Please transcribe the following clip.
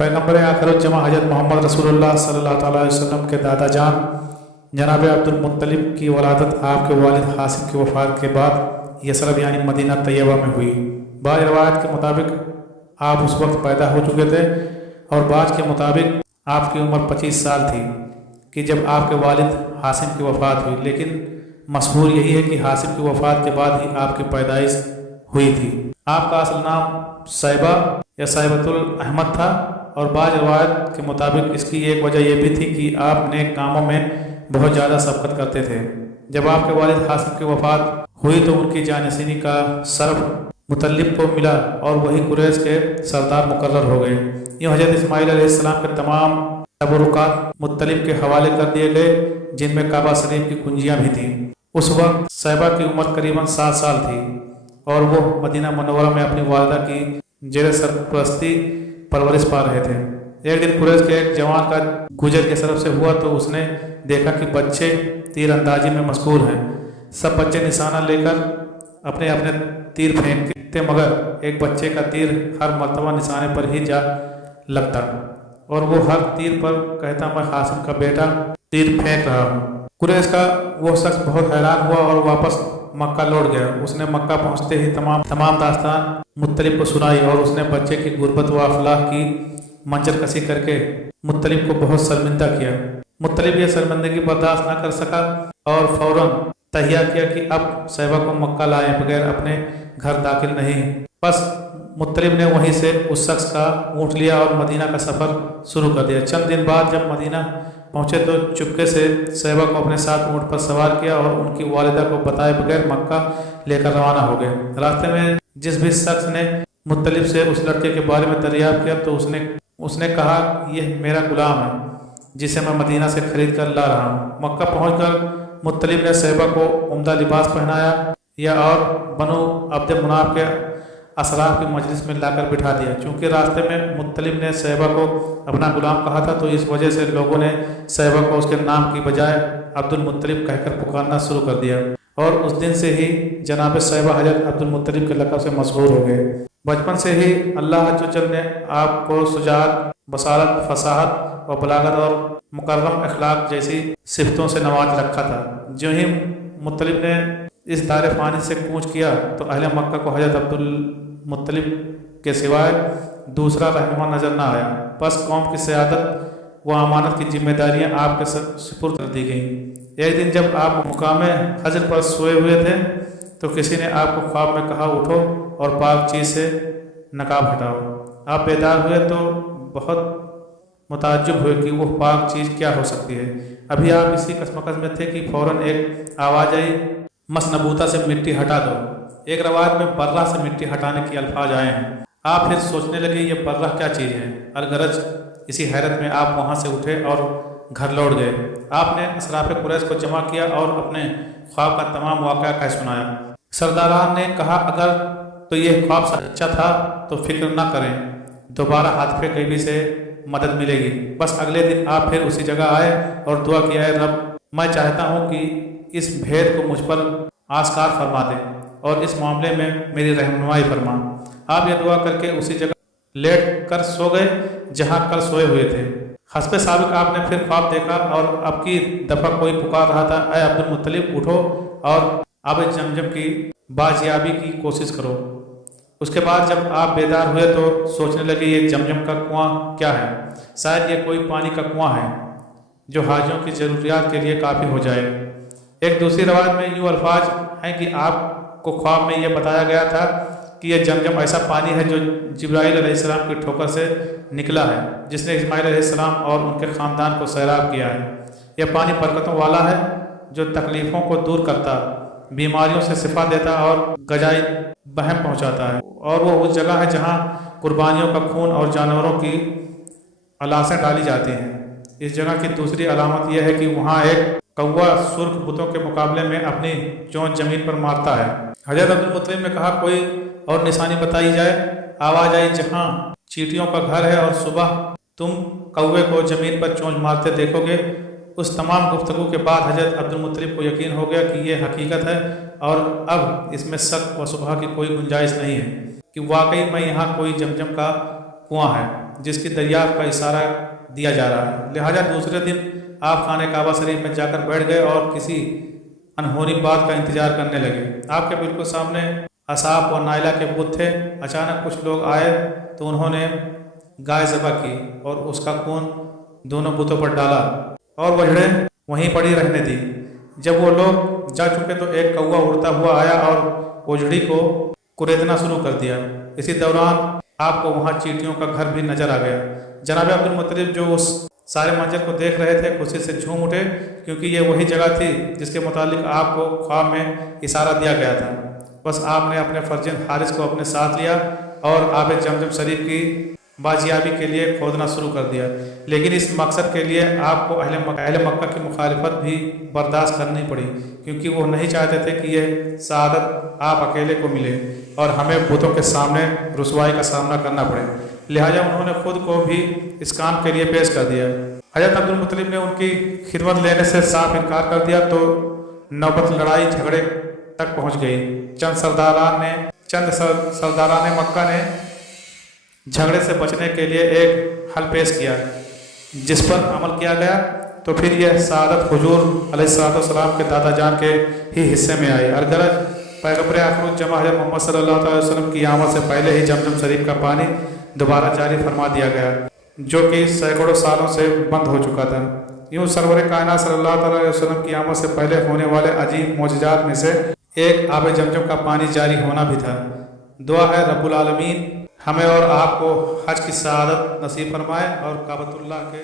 पैगम्बर आखिरुज्जमा हज़रत मोहम्मद रसूलुल्लाह सल्लल्लाहु अलैहि वसल्लम के दादा जान जनाब अब्दुल मुत्तलिब की वलादत आपके वालिद हासिम की वफ़ात के बाद यसरब यानी मदीना तैयबा में हुई। बाज़ रवायत के मुताबिक आप उस वक्त पैदा हो चुके थे और बाज़ के मुताबिक आपकी उम्र 25 साल थी कि जब आपके वालिद हासिम की वफ़ात हुई, लेकिन मशहूर यही है कि हासिम की वफ़ात के बाद ही आपकी पैदाइश हुई थी। आपका असल नाम सैबा या सैबतुल अहमद था और बाज़ रवायत के मुताबिक इसकी एक वजह यह भी थी कि आप नेक कामों में बहुत ज़्यादा सबकत करते थे। जब आपके वालिद हासिम की वफ़ात हुई तो उनकी जानशीनी का सरफ मुतल्लिब को मिला और वही कुरैश के सरदार मुकर्रर हो गए। यूँ हज़रत इस्माईल अलैहिस्सलाम के तमाम तबरुकात मुत्तलिब के हवाले कर दिए गए, जिनमें काबा शरीफ की कुंजियाँ भी थीं। उस वक्त सैबा की उम्र करीबन 7 साल थी और वो मदीना मुनव्वरा में अपनी वालिदा की जेर सरपरस्ती परवरिश पा रहे थे। एक दिन कुरैश के एक जवान का गुजर की तरफ से हुआ तो उसने देखा कि बच्चे तीर अंदाजी में मशगूल हैं। सब बच्चे निशाना लेकर अपने अपने तीर फेंकते, मगर एक बच्चे का तीर हर मर्तबा निशाने पर ही जा लगता और वो हर तीर पर कहता, मैं हासिम का बेटा तीर फेंक रहा हूँ। कुरैश का वो शख्स बहुत हैरान हुआ और वापस मक्का लौट गया। उसने मक्का पहुँचते ही तमाम दास्तान मुत्तलिब को सुनाई और उसने बच्चे की गुर्बत व अफलाह की मंजर कसी करके मुत्तलिब को बहुत शर्मिंदा किया। मुत्तलिब यह शर्मिंदगी बर्दाश्त न कर सका और फौरन तहिया किया कि अब सैबा को मक्का लाए बगैर अपने घर दाखिल नहीं। बस मुत्तलिब ने वहीं से उस शख्स का ऊँट लिया और मदीना का सफ़र शुरू कर दिया। चंद दिन बाद जब मदीना पहुँचे तो चुपके से सैबा को अपने साथ ऊँट पर सवार किया और उनकी वालिदा को बताए बगैर मक्का लेकर रवाना हो गए। रास्ते में जिस भी शख्स ने मुत्तलिब से उस लड़के के बारे में दरियाफ्त किया तो उसने कहा, यह मेरा गुलाम है जिसे मैं मदीना से खरीद कर ला रहा हूँ। मक्का पहुँचकर मुत्तलिब ने सैबा को उम्दा लिबास पहनाया या और बनु अब्द मुनाफ के असराफ की मजलिस में लाकर बिठा दिया। चूँकि रास्ते में मुत्तलिब ने सैबा को अपना गुलाम कहा था तो इस वजह से लोगों ने सैबा को उसके नाम की बजाय अब्दुल मुत्तलिब कहकर पुकारना शुरू कर दिया और उस दिन से ही जनाब सैबा हज़रत अब्दुल मुत्तलिब के लक़ब से मशहूर हो गए। बचपन से ही अल्लाह अज़्ज़ व जल ने आपको सुजात, बसारत, फसाहत और बलागत और मुकर्रम अखलाक जैसी सिफ़तों से नवाज रखा था। जो ही मुत्तलिब ने इस दार फ़ानी से कूच किया तो अहले मक्का को हज़रत अब्दुल मुत्तलिब के सिवाय दूसरा रहनुमा नज़र न आया। बस कौम की सियादत व अमानत की जिम्मेदारियाँ आपके सुपुर्द कर दी गईं। एक दिन जब आप मुकाम हजर पर सोए हुए थे तो किसी ने आपको ख्वाब में कहा, उठो और पाक चीज़ से नकाब हटाओ। आप बेदार हुए तो बहुत मुताज्जुब हुए कि वो पाक चीज़ क्या हो सकती है। अभी आप इसी कसमकस में थे कि फ़ौरन एक आवाज़ आई, मसनबूता से मिट्टी हटा दो। एक रवायत में बर्रा से मिट्टी हटाने के अल्फाज आए हैं। आप फिर सोचने लगे ये बर्रा क्या चीज़ है। अलगरज इसी हैरत में आप वहाँ से उठे और घर लौट गए। आपने असराफ कुरैश को जमा किया और अपने ख्वाब का तमाम वाक़या कह सुनाया। सरदारान ने कहा, अगर तो यह ख्वाब सच्चा था तो फिक्र न करें, दोबारा हाथफे गैबी से मदद मिलेगी। बस अगले दिन आप फिर उसी जगह आए और दुआ किया, रब मैं चाहता हूँ कि इस भेद को मुझ पर आस्कार फरमा दे और इस मामले में मेरी रहनुमाई फरमा। आप ये दुआ करके उसी जगह लेट कर सो गए जहाँ कल सोए हुए थे। हस्बे साबिक आपने फिर ख्वाब देखा और अब की दफ़ा कोई पुकार रहा था, अय अब्दुल मुत्तलिब उठो और अब जमजम की बाजियाबी की कोशिश करो। उसके बाद जब आप बेदार हुए तो सोचने लगे ये जमजम का कुआं क्या है। शायद ये कोई पानी का कुआं है जो हाजियों की ज़रूरियात के लिए काफ़ी हो जाए। एक दूसरी रवायत में यूँ अल्फाज हैं कि आपको ख्वाब में यह बताया गया था कि यह जमजम ऐसा पानी है जो जिब्राईल अलैहिस्सलाम की ठोकर से निकला है, जिसने इस्माईल अलैहिस्सलाम और उनके ख़ानदान को सैराब किया है। यह पानी बरकतों वाला है जो तकलीफ़ों को दूर करता, बीमारियों से शिफा देता और गजाई बहम पहुँचाता है। और वो उस जगह है जहाँ कुर्बानियों का खून और जानवरों की अलासें डाली जाती हैं। इस जगह की दूसरी अलामत यह है कि वहाँ एक कौवा सुर्ख बुतों के मुकाबले में अपनी चोंच जमीन पर मारता है। हज़रत अब्दुल मुत्तलिब ने कहा, कोई और निशानी बताई जाए। आवाज़ आई, जहाँ चींटियों का घर है और सुबह तुम कौवे को ज़मीन पर चोंच मारते देखोगे। उस तमाम गुफ्तगू के बाद हज़रत अब्दुल मुत्तलिब को यकीन हो गया कि यह हकीकत है और अब इसमें शक व शुबहा की कोई गुंजाइश नहीं है कि वाकई में यहाँ कोई जमजम का कुआं है। جس کی دریافت کا اشارہ دیا جا رہا ہے۔ لہٰذا دوسرے دن آپ خانہ کعبہ شریف میں جا کر بیٹھ گئے اور کسی انہونی بات کا انتظار کرنے لگے۔ آپ کے بالکل سامنے اصحاب اور نائلہ کے بت تھے۔ اچانک کچھ لوگ آئے تو انہوں نے گائے ذبح کی اور اس کا خون دونوں بتوں پر ڈالا اور وجڑیں وہیں پڑی رہنے دی۔ جب وہ لوگ جا چکے تو ایک کوا اڑتا ہوا آیا اور اوجھڑی کو کریدنا شروع کر دیا۔ اسی دوران آپ کو وہاں چیٹیوں کا گھر بھی نظر آ گیا۔ جناب عبد المطلب جو اس سارے منظر کو دیکھ رہے تھے خوشی سے جھوم اٹھے، کیونکہ یہ وہی جگہ تھی جس کے متعلق آپ کو خواب میں اشارہ دیا گیا تھا۔ بس آپ نے اپنے فرزند حارث کو اپنے ساتھ لیا اور آب زمزم شریف کی بازیابی کے لیے کھودنا شروع کر دیا، لیکن اس مقصد کے لیے آپ کو اہل مکہ کی مخالفت بھی برداشت کرنی پڑی، کیونکہ وہ نہیں چاہتے تھے کہ یہ سعادت آپ اکیلے کو ملے اور ہمیں بتوں کے سامنے رسوائی کا سامنا کرنا پڑے۔ لہٰذا انہوں نے خود کو بھی اس کام کے لیے پیش کر دیا۔ حضرت عبد المطلب نے ان کی خدمت لینے سے صاف انکار کر دیا تو نوبت لڑائی جھگڑے تک پہنچ گئی۔ چند سرداران مکہ نے جھگڑے سے بچنے کے لیے ایک حل پیش کیا جس پر عمل کیا گیا، تو پھر یہ سعادت حضور علیہ السلام کے دادا جان کے ہی حصے میں آئی۔ الغرض پیغمبر آخرالجماں حضرت محمد صلی اللہ علیہ وسلم کی آمد سے پہلے ہی زمزم شریف کا پانی دوبارہ جاری فرما دیا گیا، جو کہ سینکڑوں سالوں سے بند ہو چکا تھا۔ یوں سرور کائنات صلی اللہ علیہ وسلم کی آمد سے پہلے ہونے والے عجیب معجزات میں سے ایک آب زمزم کا پانی جاری ہونا بھی تھا۔ دعا ہے رب العالمین ہمیں اور آپ کو حج کی سعادت نصیب فرمائے اور کعبۃ اللہ کے